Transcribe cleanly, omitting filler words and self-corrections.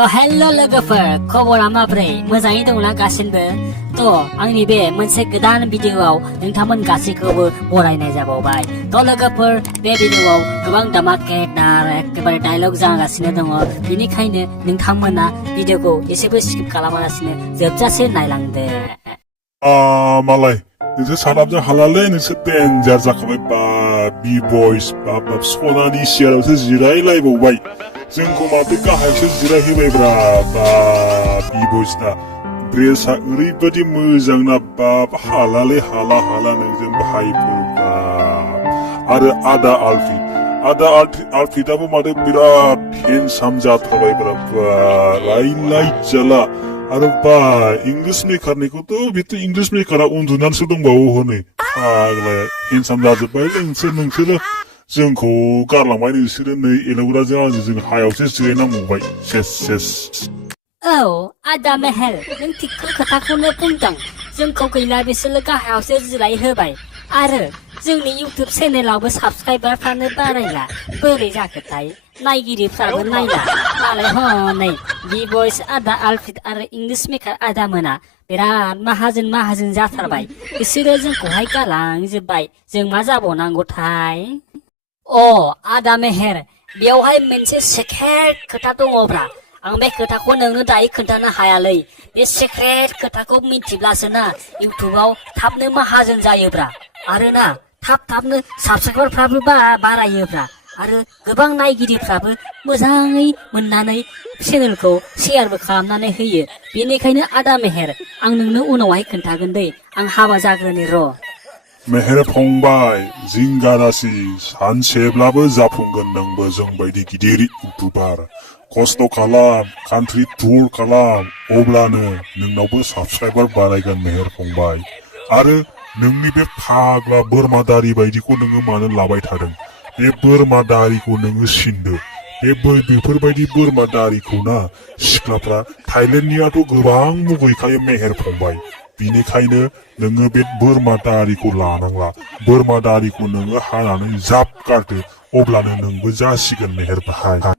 To hello लोगोफोर खबरा माब्रै मोजाङै दंना गासिबो to आंनि बे मोनसे गोदान भिडियोआव नोंथांमोन गासैखौबो बरायनाय जाबावबाय to लोगोफोर बे भिडियोआव गोबां दामाकेदार एकेबारे डायलग जागासिनो दङ बेनिखायनो नोंथांमोना भिडियोखौ एसेबो स्किप खालामालासिनो जोबजासे नायलांदो मालाय नोंसोर साथामजों हालालै नोंसोर डेन्जार जाखाबाय बा बि बयस बाब सनानि सियारावसो जिरायलायबावबाय जोंखौ माथो गाहायसो जिरायहोबायब्रा बा बि बयसना ड्रेसा ओरैबायदि मोजां ना बाब हालालै हाला नोंजों भाइफोर बाब आरो आदा आल्फिदाबो माथो बिराद हेन्डसाम जाथारबायब्रा बा रायलाय जाला आरो बा इंलिश मेकारनिखौथ' बेथ' इंलिश मेकारा उन्दुनानैसो दंबावो हनै फाग्लाया हेन्डसाम जाजोब्बाय नोंसोरो जोंखौ गारलांबाय नोंसोरो नै एलौग्राजों आंजों जों हायावसो जिरायनांबावबाय सेस औ आदा मेहेर नों थिगखौ खोथाखौनो बुंदों जोंखौ गैला बिसोरो गाहायावसो जिरायहोबाय आरो जोंनि इउटुब चेनेलावबो साबस्क्राइबारफ्रानो बारायला बोरै जाखोथाय नायगिरिफ्राबो नायला मालाय हनै बि बयस आदा आल्फिद आरो इंलिश मेकार आदा मोना बिराद माहाजोन जाथारबाय बिसोरो जोंखौहाय गालांजोब्बाय जों मा जाबावनांगौथाय आदा मेहेर बेयावहाय मोनसे सिक्रेट खोथा दङब्रा आं बे खोथाखौ नोंनो दायो खोन्थानो हायालै बे सिक्रेट खोथाखौ मिन्थिब्लासो ना इउटुबाव थाबनो माहाजोन जायोब्रा आरो ना थाबनो साबस्क्राइबारफ्राबो बारायोब्रा आरो गोबां नायगिरिफ्राबो मोजाङै मोननानै चेनेलखौ शेयारबो खालामनानै होयो बेनिखायनो आदा मेहेर आं नोंनो उनावहाय खोन्थागोन दै आं हाबा जाग्रोनि र' मेहेर फंबाय जिंगारासि सानसेब्लाबो जाफुंगोन नोंबो जोंबायदि गिदिर इउटुबार खस्थ' खालाम कान्ट्रि टुर खालाम अब्लानो नोंनावबो साबस्क्राइबार बारायगोन मेहेर फंबाय आरो नोंनि बे फाग्ला बोरमा दारि बायदिखौ नोङो मानो लाबाय थादों बे बोरमा दारिखौ नोङो सिनदो बेफोरबायदि बोरमा दारिखौ ना सिख्लाफ्रा थाइलेण्डनियाथ' गोबां मुगैखायो मेहेर फंबाय बिनिखायनो नोङो बे बोरमा दारिखौ लानांला बोरमा दारिखौ नोङो हानानै जाब गारदो अब्लानो नोंबो जासिगोन मेहेर भाई